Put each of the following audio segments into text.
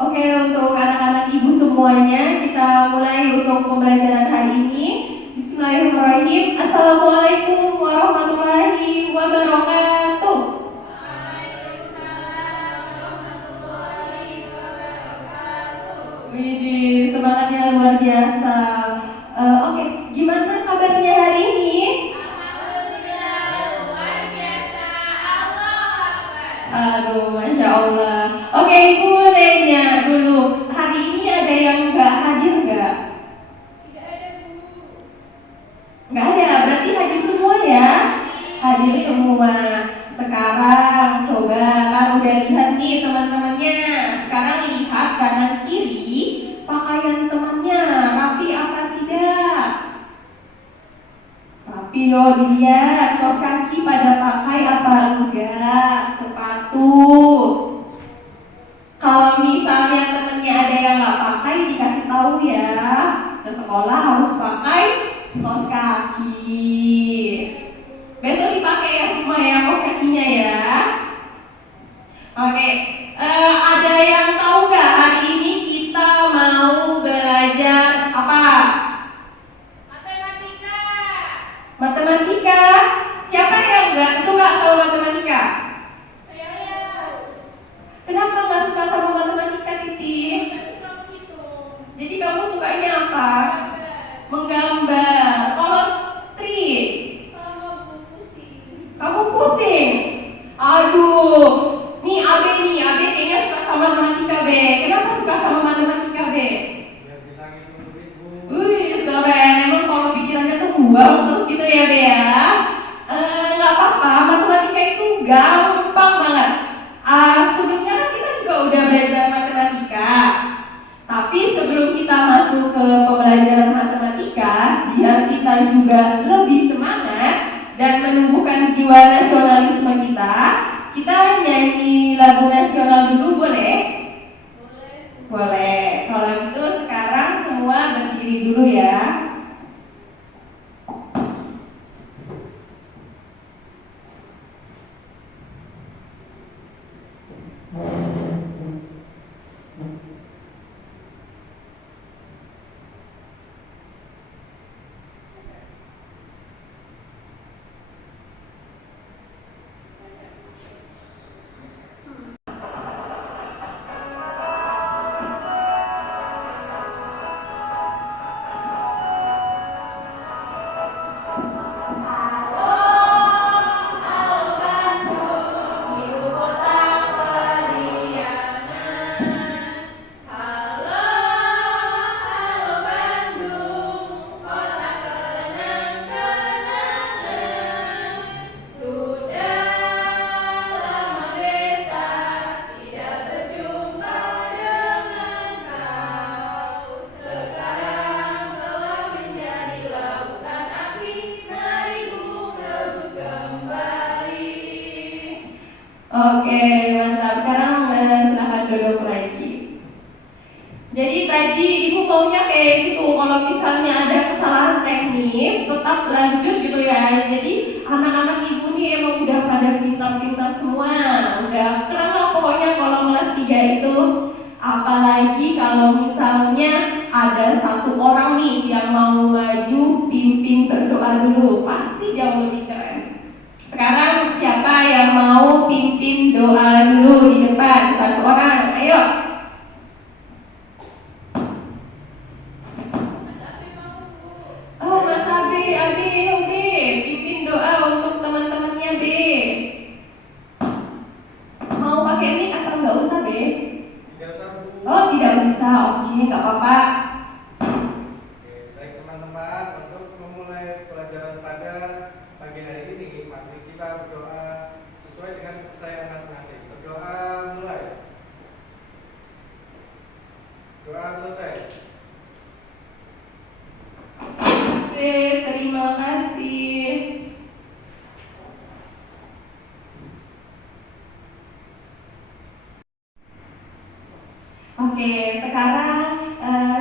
Oke, untuk anak-anak ibu semuanya, kita mulai untuk pembelajaran hari ini. Bismillahirrahmanirrahim. Assalamualaikum warahmatullahi wabarakatuh. Waalaikumsalam warahmatullahi wabarakatuh. Widih, semangatnya luar biasa. Oke, gimana kabarnya hari ini? Alhamdulillah, luar biasa. Allahu Akbar. Aduh, Masya Allah. Oke, Ibu mau nanya dulu. Hari ini ada yang nggak hadir nggak? Tidak ada, Bu. Nggak ada, berarti hadir semua ya? Hadir semua. Sekarang coba kan udah lihat nih teman-temannya. Sekarang lihat kanan kiri pakaian temannya rapi apa tidak? Rapi yo, dilihat kaos kaki pada pakai apa enggak? Sepatu. Kalau misalnya temennya ada yang nggak pakai, dikasih tahu ya. Ke sekolah harus pakai kaos kaki. Besok dipakai ya semua ya kaos kakinya ya. Oke, ada yang tahu nggak hari ini kita mau belajar apa? Matematika. Matematika. Siapa yang nggak suka sama matematika? Saya Kenapa nggak suka sama matematika, Titi? nggak suka menghitung. Jadi kamu sukanya apa? Gambar. Menggambar. Kalau Tri, Sama Bu pusing. kamu pusing. Aduh, nih Abe kayaknya suka sama matematika B. Kenapa suka sama matematika B? Biar bisa ngitung duit, Bu. Wih, keren. Emang kalau pikirannya tuh uang terus gitu ya B ya. Nggak apa-apa, matematika itu gampang banget. Sebelumnya kan kita juga udah belajar matematika. Tapi sebelum kita masuk ke pembelajaran matematika, biar kita juga lebih semangat dan menumbuhkan jiwa nasionalisme kita nyanyi lagu nasional dulu boleh? Boleh. Boleh. Kalau gitu sekarang semua berdiri dulu ya. Oke, mantap. Sekarang silahkan duduk lagi. Jadi tadi ibu maunya kayak gitu. Kalau misalnya ada kesalahan teknis, tetap lanjut gitu ya. Jadi anak-anak ibu nih emang udah pada pintar-pintar semua. Udah keren lah pokoknya kalau kelas 3 itu. Apalagi kalau misalnya ada satu orang nih yang mau maju pimpin berdoa dulu, pasti jauh lebih keren. Sekarang siapa yang mau pimpin doa dulu di depan? Satu orang, ayo. Mas Afi mau, Bu. Oh, Mas Abi, yuk B, pimpin doa untuk teman-temannya B. Mau pakai mic atau nggak usah B? Tidak usah, Bu. Oh, tidak usah, oke, nggak apa-apa. Oke, baik teman-teman, untuk memulai pelajaran pada pagi hari ini, mari kita berdoa sesuai dengan kepercayaan masing-masing. Berdoa mulai. Doa selesai. Oke, terima kasih. Oke, sekarang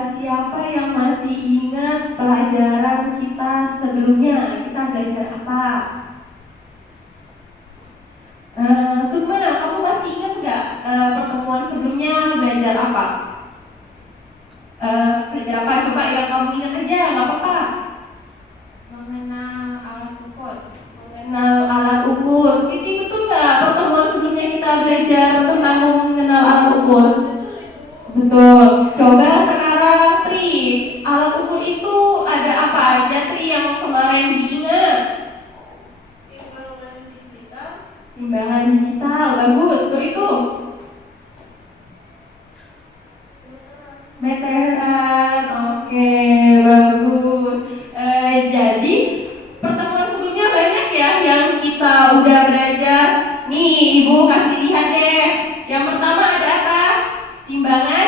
siapa yang masih ingat pelajaran kita sebelumnya? Kita belajar apa? Sukma, kamu masih ingat nggak pertemuan sebelumnya belajar apa? belajar tentang mengenal alat ukur? Betul, Ibu. Betul. Coba sekarang Tri, alat ukur itu ada apa aja Tri yang kemarin diingat? Timbangan digital. Timbangan digital, bagus. Terus itu meteran, oke, bagus. Jadi pertemuan sebelumnya banyak ya yang kita udah belajar. Nih, Ibu kasih lihat deh. Yang pertama ada apa? Timbangan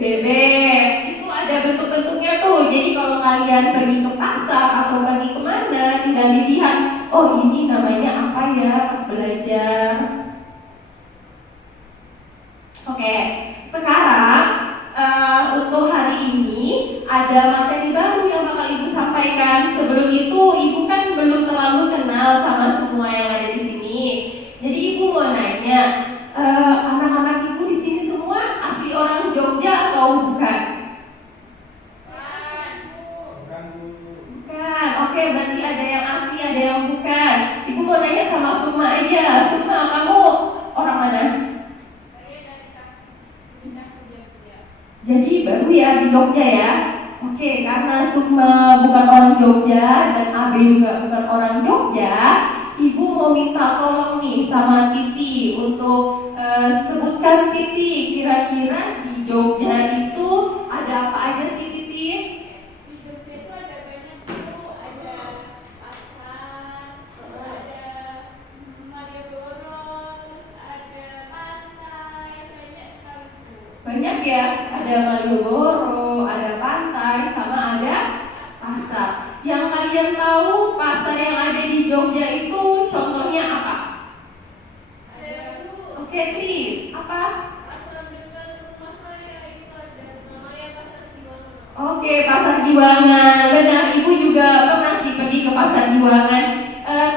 bebek. Itu ada bentuk-bentuknya tuh. Jadi kalau kalian pergi ke pasar atau pergi kemana, tinggal dilihat. Oh, ini namanya apa ya pas belajar. Oke, sekarang untuk hari ini ada materi baru yang bakal Ibu sampaikan. Sebelum itu Ibu kan belum terlalu kenal sama semua yang ada di sini. Jadi Ibu mau nanya, anak-anak Ibu di sini semua asli orang Jogja atau bukan? Bukan, Bu. Bukan. Oke, berarti ada yang asli, ada yang bukan. Ibu mau nanya sama Sukma aja. Sukma, kamu orang mana? Saya dari Tasik, pindah ke Jogja. Jadi baru ya di Jogja ya. Oke, karena Sukma bukan orang Jogja dan Abe juga bukan orang Jogja, Ibu mau minta tolong nih sama Titi untuk sebutkan Titi, kira-kira di Jogja itu ada apa aja sih Titi? Di Jogja itu ada banyak tuh, ada pasar, terus ada Malioboro, terus ada pantai, banyak sekali tuh. Banyak ya, ada Malioboro, ada pantai, sama ada pasar. Yang kalian tahu pasar yang ada di Jogja itu contohnya apa? Ada Bu, Oke, Tri, apa? pasar dekat rumah saya itu ada namanya Pasar Kiwangan. Oke, pasar Giwangan. Benar, Ibu juga pernah sih pergi ke pasar Giwangan.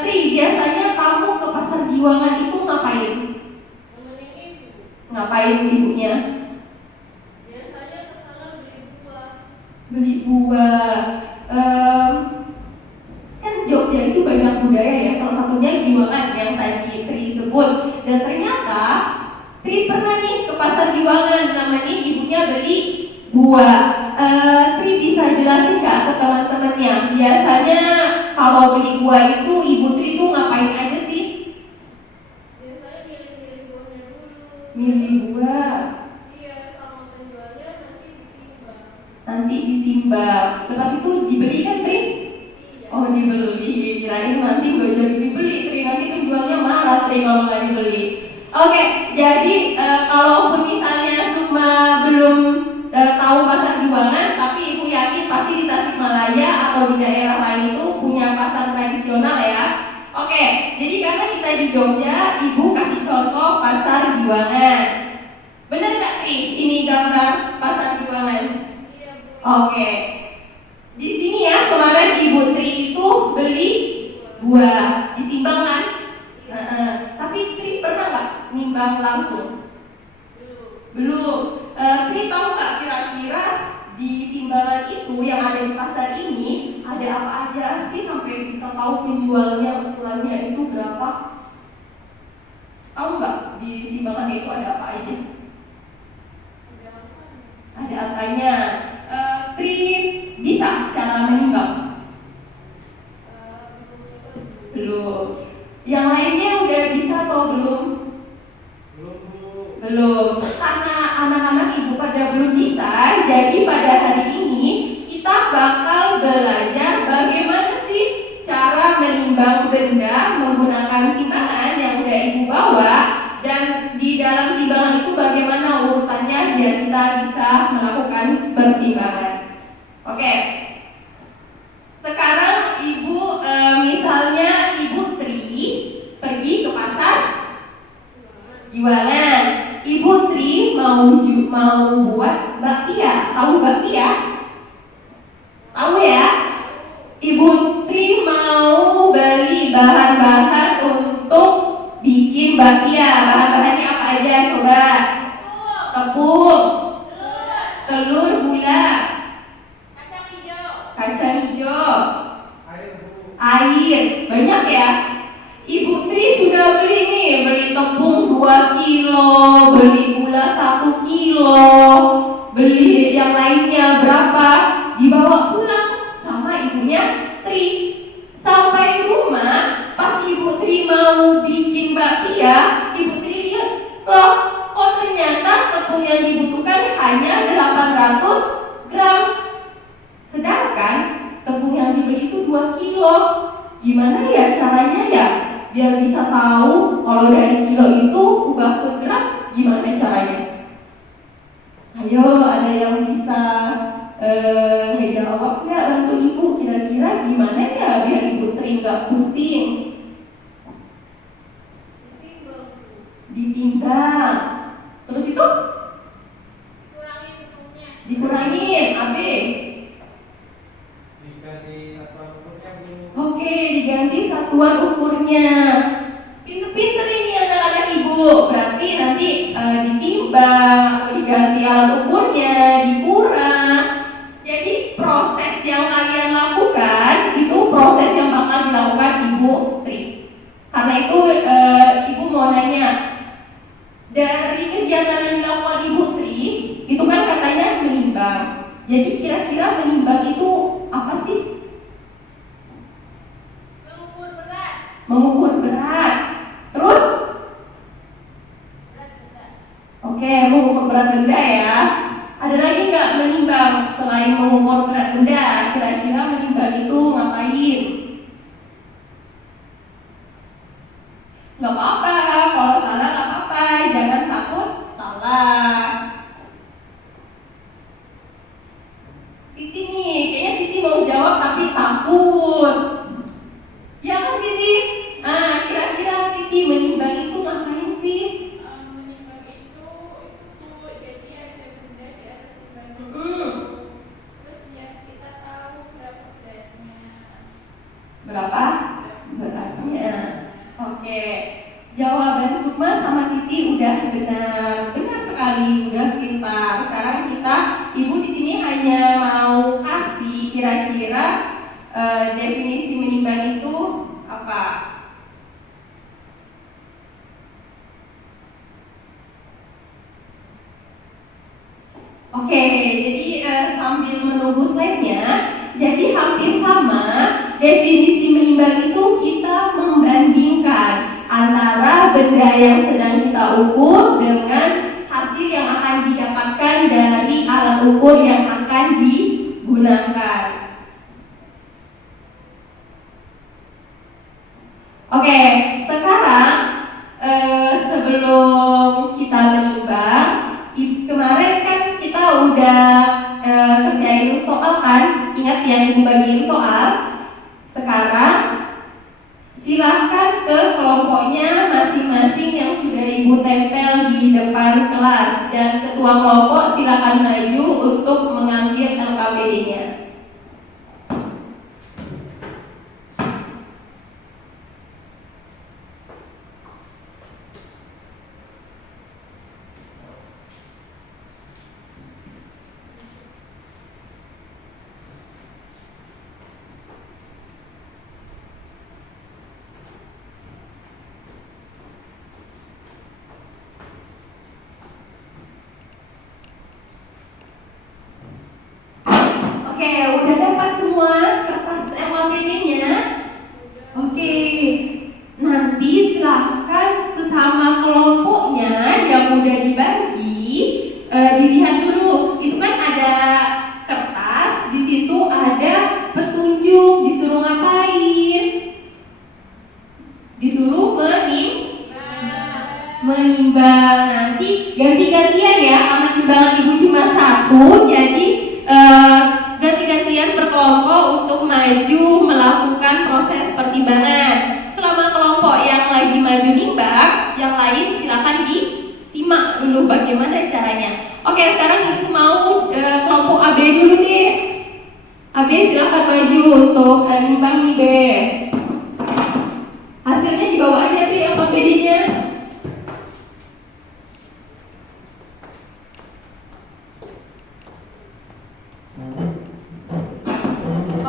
Tri, biasanya kamu ke pasar Giwangan itu ngapain? Nemenin ibu. Ngapain ibunya? Biasanya ke sana beli buah. Beli buah. Kan Jogja itu banyak budaya ya, salah satunya Giwangan yang tadi Tri sebut. Dan ternyata Tri pernah nih ke pasar Giwangan, namanya ibunya beli buah. Tri bisa jelasin nggak ke teman-temannya? Biasanya kalau beli buah itu Ibu Tri tuh ngapain aja sih? Biasanya milih-milih buahnya dulu. Milih buah, Iya, sama penjualnya nanti ditimbang. nanti ditimbang. Lepas itu dibeli kan Tri? Iya. Oh dibeli, kirain nanti gak jadi dibeli Tri, nanti penjualnya marah Tri kalau nggak dibeli. Oke, jadi kalaupun misalnya Sukma belum tahu pasar Giwangan, tapi Ibu yakin pasti di Tasikmalaya atau di daerah lain itu punya pasar tradisional ya. Oke, jadi karena kita di Jogja, Ibu kasih contoh pasar Giwangan. Bener nggak Tri? Ini gambar pasar Giwangan. Iya, Bu. Oke. Di sini ya kemarin Ibu Tri itu beli buah, ditimbang kan? Tapi Tri pernah nggak nimbang langsung? Belum. Tri tahu nggak kira-kira di timbangan itu yang ada di pasar ini ada apa aja sih sampai bisa tahu penjualnya ukurannya itu berapa? Tahu nggak di timbangan itu ada apa aja? Ada apa? Ada angkanya. Tri bisa cara menimbang? Belum. Yang lainnya udah bisa atau belum? Belum, Bu. Belum. Karena anak-anak Ibu pada belum bisa, jadi pada hari ini kita bakal belajar bagaimana sih cara menimbang benda menggunakan timbangan yang udah Ibu bawa, dan di dalam timbangan itu bagaimana urutannya biar kita bisa melakukan pertimbangan. Oke. Sekarang Ibu misalnya Ibu Tri pergi ke pasar Giwangan. Ibu Tri mau buat bakpia. Tahu bakpia? Tahu ya? Ibu Tri mau beli bahan-bahan untuk bikin bakpia. Bahan-bahannya apa aja? Coba. Tepung, telur, gula, kacang hijau, Air, Bu. air. Banyak ya? Ibu Tri sudah beli nih, beli tepung 2 kg, kilo, beli gula 1 kilo, beli yang lainnya berapa, dibawa pulang sama ibunya Tri. Sampai rumah, pas Ibu Tri mau bikin bakpia, Ibu Tri lihat, loh, kok ternyata tepung yang dibutuhkan hanya 800 gram. Sedangkan tepung yang dibeli itu 2 kilo. Gimana ya caranya ya? Biar bisa tahu kalau dari kilo itu ubah ke gram, gimana caranya? Ayo, ada yang bisa ngejawab nggak, bantu ibu? Kira-kira gimana ya biar Ibu Tri nggak pusing? Ditimbang. Terus itu? Kurangin tepungnya. Dikurangin, AB. Diganti satuan ukurnya Bu. Oke, diganti satuan ukurnya. Pinter-pinter ini anak-anak ibu. Berarti nanti ditimbang atau diganti alat ukurnya, dikurang. Jadi proses yang kalian lakukan itu proses yang bakal dilakukan Ibu Tri. Karena itu ibu mau nanya, dari kegiatan yang dilakukan Ibu Tri itu kan katanya menimbang. Jadi kira-kira menimbang itu apa sih? Mengukur berat. Mengukur berat. Terus? Berat benda. Oke, mengukur berat benda ya. Ada lagi nggak menimbang selain mengukur berat benda? Kira-kira menimbang itu ngapain? Nggak apa-apa, kalau salah nggak apa-apa, jangan takut salah. Titi nih, kayaknya Titi mau jawab tapi takut. Ya kan Titi? Nah, kira-kira Titi menimbang itu ngapain sih? Menimbang itu jadi ada benda di atas timbangan. Hmm. Terus biar kita tahu berapa beratnya. Berapa beratnya? Oke, jawaban Sukma sama Titi udah benar sekali, udah pintar. Sekarang kita, ibu di sini hanya mau kasih kira-kira definisi menimbang itu apa? Oke, jadi sambil menunggu slide-nya, jadi hampir sama. Definisi menimbang itu kita membandingkan antara benda yang sedang kita ukur dengan hasil yang akan didapatkan dari alat ukur yang akan digunakan. Oke, sekarang sebelum kita menimbang, kemarin kan kita udah kerjain soal kan, ingat yang ibu bagiin soal. Sekarang silahkan ke kelompoknya masing-masing yang sudah ibu tempel di depan kelas, dan ketua kelompok silahkan maju untuk mengambil LKPD-nya. Oke, udah dapat semua kertas LKPD-nya? Oke, nanti silahkan sesama kelompoknya yang udah dibagi dilihat dulu. Itu kan ada kertas, di situ ada petunjuk, disuruh ngapain? Disuruh menimbang. Nanti ganti-gantian ya, karena timbangan ibu cuma 1, jadi ganti-gantian berkelompok untuk maju melakukan proses pertimbangan. Selama kelompok yang lagi maju nimbang, yang lain silakan disimak dulu bagaimana caranya. Oke, sekarang ibu mau kelompok AB dulu nih. AB silakan maju untuk nimbang nih B. Hasilnya dibawa aja B LKPD-nya.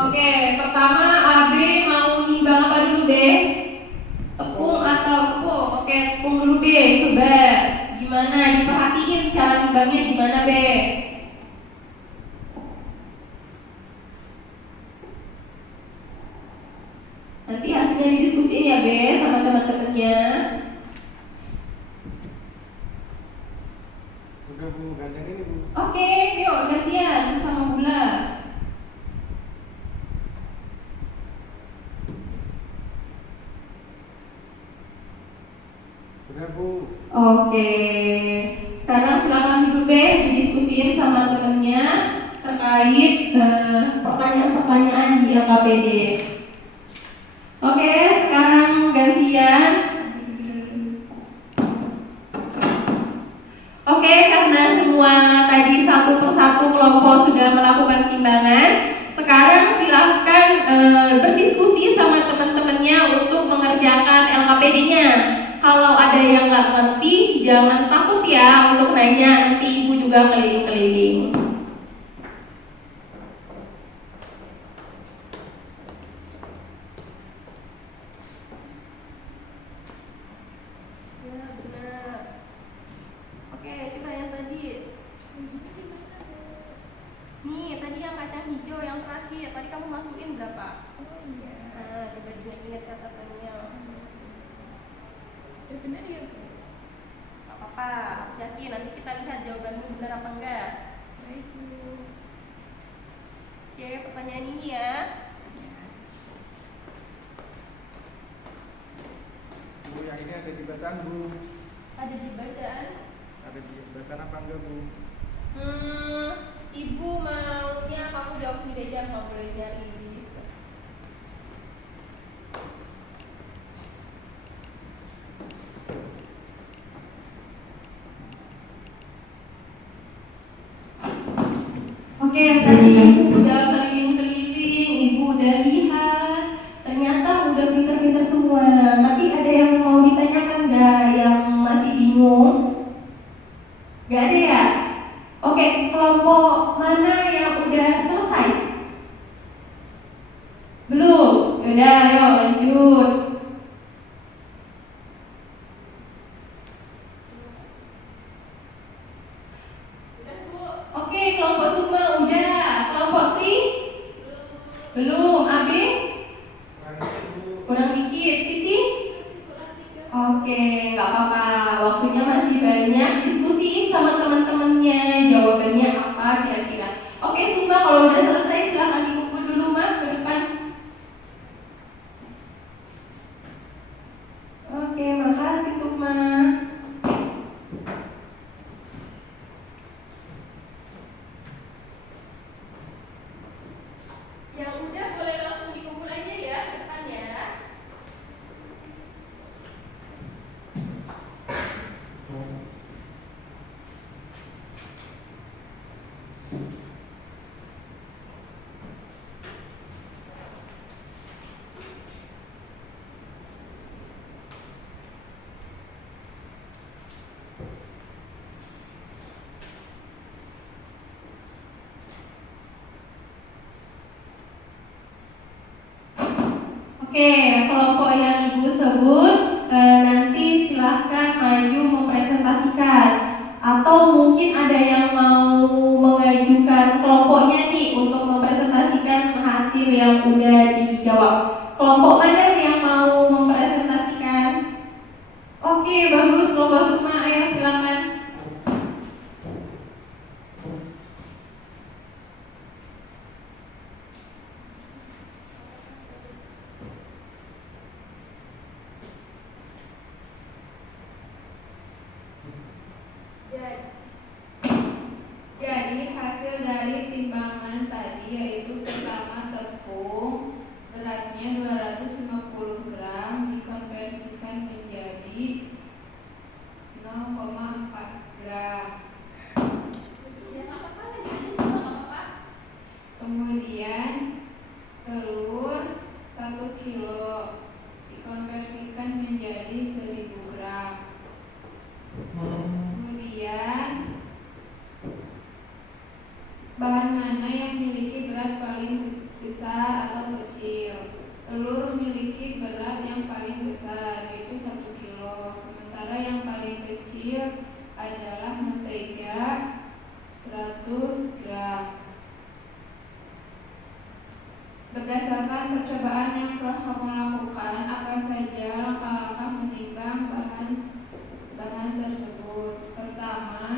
Oke, pertama AB mau nimbang apa dulu B? Tepung atau tepung? Oke, tepung dulu B. Coba nih cara nimbangnya gimana, Be? Nanti hasilnya didiskusiin ya, Be, sama teman-temannya. Udah Bu, gantian ini Bu. Oke, yuk gantian sama Bula. Sudah Bu. Oke, sekarang silakan duduk, Be, didiskusiin sama temennya terkait pertanyaan-pertanyaan di LKPD. Oke, sekarang gantian. Oke, karena semua tadi satu persatu kelompok sudah melakukan timbangan, sekarang silahkan berdiskusi sama teman-temannya untuk mengerjakan LKPD-nya. Kalau ada yang nggak ngerti, jangan takut ya untuk nanya, nanti ibu juga keliling-keliling. Benar. Oke, kita yang tadi. Nih, tadi yang kacang hijau yang terakhir. Tadi kamu masukin berapa? Oh iya. Nah, coba ingat catatannya. Benar ya Bu? Gak apa-apa, harus yakin. Nanti kita lihat jawabanmu benar apa enggak. Baik Bu. Oke, pertanyaan ini ya. Bu, yang ini ada di bacaan Bu. Ada di bacaan. Ada di bacaan apa enggak Bu? Ibu maunya kamu jawab sendiri aja, nggak boleh nyari. Oke, tadi ibu udah keliling-keliling, ibu udah lihat, ternyata udah pinter-pinter semua. Tapi ada yang mau ditanyakan nggak, yang masih bingung? Nggak ada ya? Oke, kelompok mana yang udah selesai? Belum? Yaudah, ayo lanjut. Oke, kelompok Sukma udah. Kelompok Tri? Belum. Abi? Kurang dikit. Titi? Masih kurang 3. Oke, nggak apa-apa. Waktunya masih banyak. Diskusiin sama teman-temannya. Jawabannya apa kira-kira? Oke, Sukma, kalau udah selesai silahkan dikumpul dulu, Mah, ke depan. Oke, makasih Sukma. Yang udah boleh langsung dikumpul aja ya ke depan ya. Oke, kelompok yang ibu sebut nanti silahkan maju mempresentasikan. Atau mungkin ada yang mau mengajukan kelompoknya nih untuk mempresentasikan hasil yang udah dijawab. Kelompok mana yang mau mempresentasikan? Oke, bagus, kelompok Sukma, ayo silakan. Jadi hasil dari timbangan tadi yaitu pertama tepung beratnya 250 gram dikonversikan menjadi 0,4 gram. Ya, nggak apa-apa, lanjut aja, Sukma, nggak apa-apa. Kemudian telur 1 kilo dikonversikan menjadi 1000 gram. Kemudian bahan mana yang memiliki berat paling besar atau kecil? Telur memiliki berat yang paling besar yaitu 1 kilo, sementara yang paling kecil adalah mentega 100 gram. Berdasarkan percobaan yang telah kamu lakukan, apa saja langkah-langkah menimbang bahan tersebut? Pertama,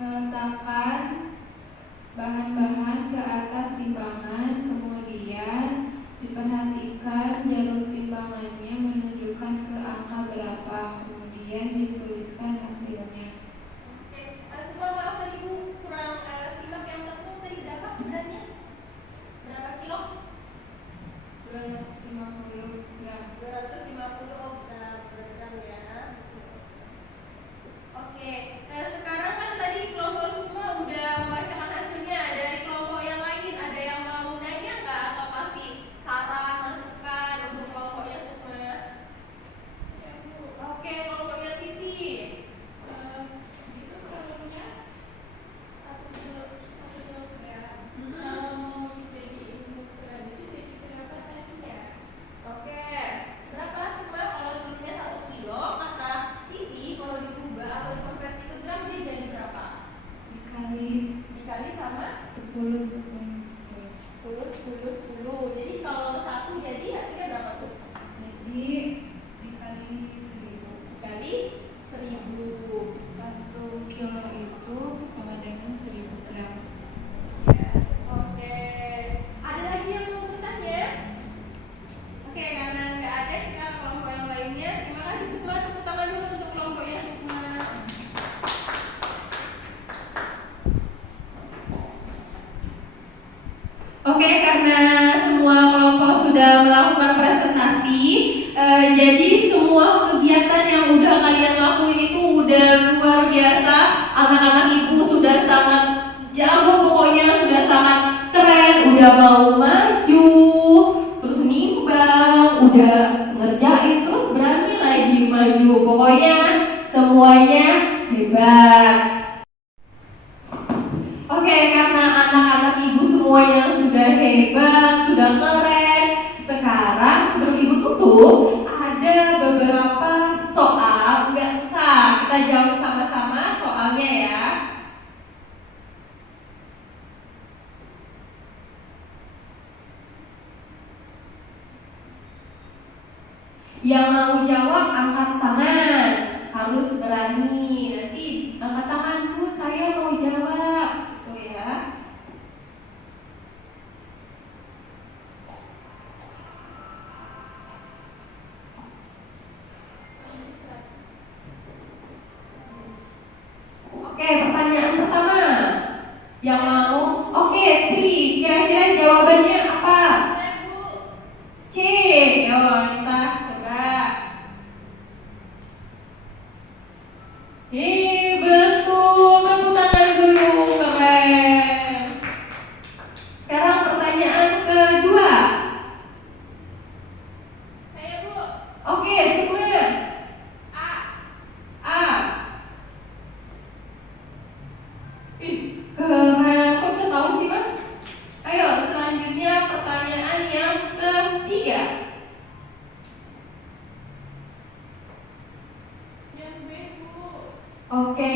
meletakkan bahan-bahan ke atas timbangan, kemudian diperhatikan jarum timbangannya menunjukkan ke angka berapa, kemudian dituliskan hasilnya. Oke, semua maaf tadi Bu kurang simak yang tepung tadi berapa beratnya? Berapa kilo? 250 gram. 250 gram ya. Oke, sekarang kan tadi kelompok semua udah membacakan hasilnya. Dari kelompok yang lain ada yang mau nanya nggak atau kasih saran, masukan untuk kelompoknya semua? Ya Bu, Oke, kelompoknya Titi. itu telurnya 1 kilogram. Mhm. Kalau mau dijadiin ukuran itu jadi berapa tadi ya? Oke, berapa semua kalau turunnya 1 kilo, kata Titi kalau diubah atau dikonversi ke gram dia jadi berapa? Dikali sama 10. 10. Jadi kalau 1 jadi hasilnya berapa tuh? Jadi dikali 1000. Dikali 1000. 1 kilo itu sama dengan 1000 gram. Oke, ada lagi yang mau bertanya? Oke, karena nggak ada kita ke kelompok yang lainnya. Terima kasih semua, tepuk tangan dulu untuk kelompoknya semua. Oke, karena semua kelompok sudah melakukan presentasi, jadi semua kegiatan yang udah kalian lakuin itu udah luar biasa. Anak-anak ibu sudah sangat jago, pokoknya sudah sangat keren, udah mau maju, terus nimbang, udah ngerjain, terus berani lagi maju. Pokoknya semuanya hebat. Oke, karena anak-anak ibu semua yang sudah hebat, sudah keren, sekarang sebelum ibu tutup ada beberapa soal, nggak susah, kita jawab sama-sama soalnya ya. Yang mau jawab angkat tangan, harus berani. Nanti angkat tangan Bu, saya mau jawab. Tuh ya. Oke, pertanyaan pertama. Yang mau? Oke, Tri, kira-kira jawabannya apa? C. Yo, kita coba. Betul, tepuk tangan dulu, keren. Sekarang pertanyaan kedua. Saya Bu. Oke, Sukma. A. Keren. Kok bisa tahu sih, Bang? Ayo, selanjutnya pertanyaan yang ketiga. Yang B Bu. Oke,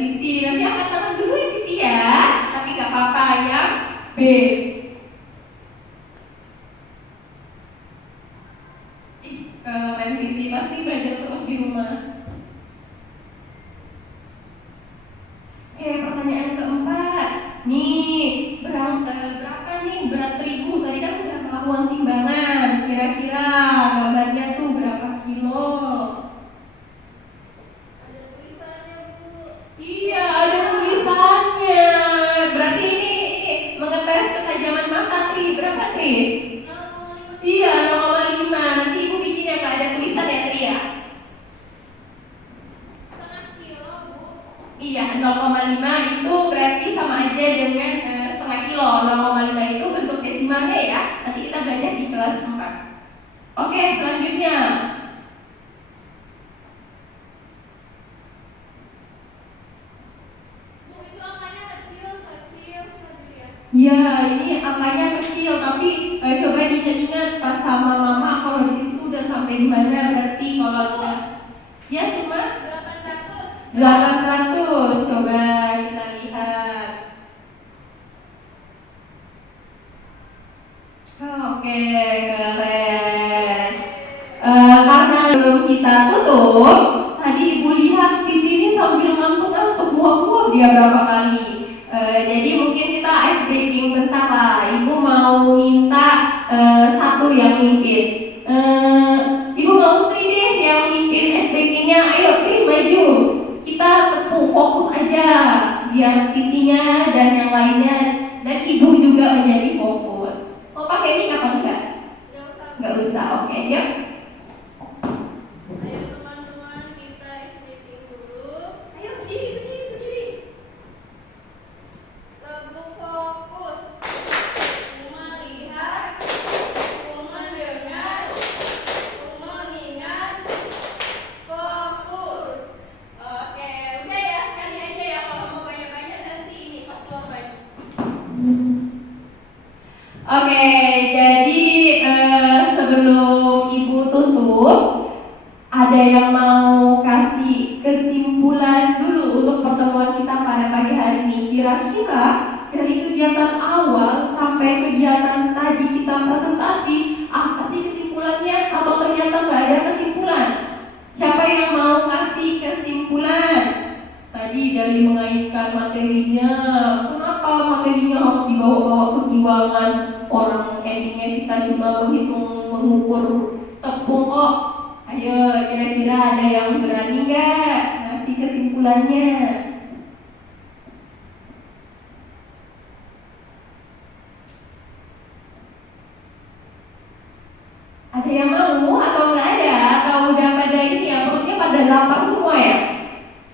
Titi. Nanti angkat tangan dulu ya, Titi ya. Tapi nggak apa-apa, yang B. Keren Titi. Pasti belajar terus di rumah. Oke, pertanyaan keempat. Nih, berapa nih berat terigu? Tadi kan udah melakukan timbangan. Kira-kira gambarnya tuh berapa kilo? Ada tulisannya Bu. Iya, ada tulisannya. Berarti ini mengetes ketajaman mata, Tri. Berapa, Tri? 0,5. Iya, 0,5. Nanti ibu bikin yang nggak ada tulisan ya, Tri ya? Setengah kilo Bu. Iya, 0,5 itu berarti sama aja dengan setengah kilo. 0,5 itu bentuk desimalnya ya. Nanti kita belajar di kelas 4. Oke, selanjutnya. Bu, itu angkanya kecil bisa dilihat. Ya, ini angkanya kecil, tapi coba diingat-ingat pas sama mama kalau di situ tuh udah sampai di mana berarti kalau udah. Ya, 800. Coba kita lihat. Oke, keren. Karena belum kita tutup, tadi Ibu lihat Titi ini sambil ngantuk-ngantuk, nguap-nguap dia berapa kali. Jadi mungkin kita ice breaking bentar lah. Ibu mau minta satu yang mimpin. Ibu mau Tri deh yang mimpin ice breakingnya. Ayo Tri maju. Kita tepuk fokus aja biar Titinya dan yang lainnya dan Ibu juga menjadi fokus. Mau pakai mic apa enggak? Enggak usah. Oke, yuk. Ayo teman-teman, kita speaking dulu. Ayo berdiri. Teguh fokus. Ku melihat, ku mendengar, ku mengingat. Fokus. Oke, udah ya sekali aja ya, kalau mau banyak-banyak nanti ini pas keluar baju. Oke, jadi sebelum Ibu tutup, ada yang mau kasih kesimpulan dulu untuk pertemuan kita pada pagi hari ini. Kira-kira dari kegiatan awal sampai kegiatan tadi kita presentasi, apa sih kesimpulannya? Atau ternyata nggak ada kesimpulan? Siapa yang mau kasih kesimpulan? Tadi dari mengaitkan materinya, kenapa materinya harus dibawa-bawa ke Giwangan? Orang endingnya kita cuma mengukur tepung kok. Ayo, kira-kira ada yang berani nggak ngasih kesimpulannya? Ada yang mau atau nggak ada? Atau udah pada ini ya, perutnya pada lapar semua ya?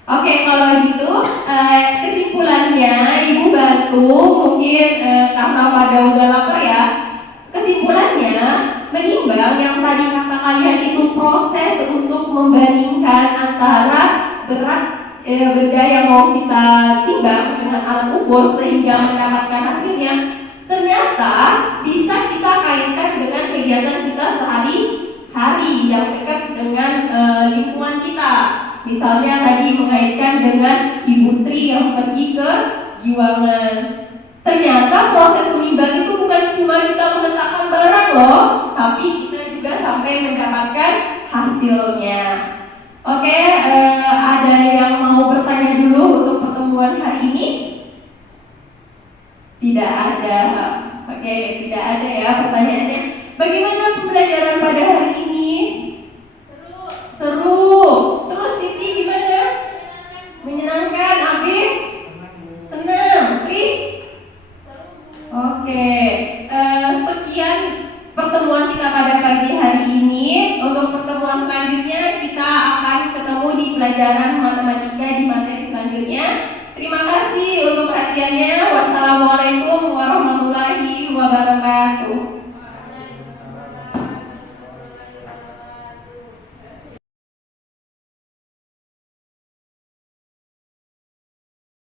Oke, kalau gitu kesimpulannya Ibu bantu mungkin karena pada udah lapar ya. Kesimpulannya menimbang yang tadi kata kalian itu proses untuk membandingkan antara berat benda yang mau kita timbang dengan alat ukur sehingga mendapatkan hasilnya. Ternyata bisa kita kaitkan dengan kegiatan kita sehari-hari yang dekat dengan lingkungan kita. Misalnya tadi mengaitkan dengan Ibu Tri yang pergi ke Giwangan. Ternyata proses menimbang itu bukan cuma kita meletakkan barang loh, tapi kita juga sampai mendapatkan hasilnya. Oke, ada yang mau bertanya dulu untuk pertemuan hari ini? Tidak ada. Oke, tidak ada ya pertanyaannya. Bagaimana pembelajaran pada hari ini? Seru. Terus Titi gimana? Menyenangkan. Abi? Senang. Tri? Oke. Sekian pertemuan kita pada pagi hari ini. Untuk pertemuan selanjutnya kita akan ketemu di pelajaran matematika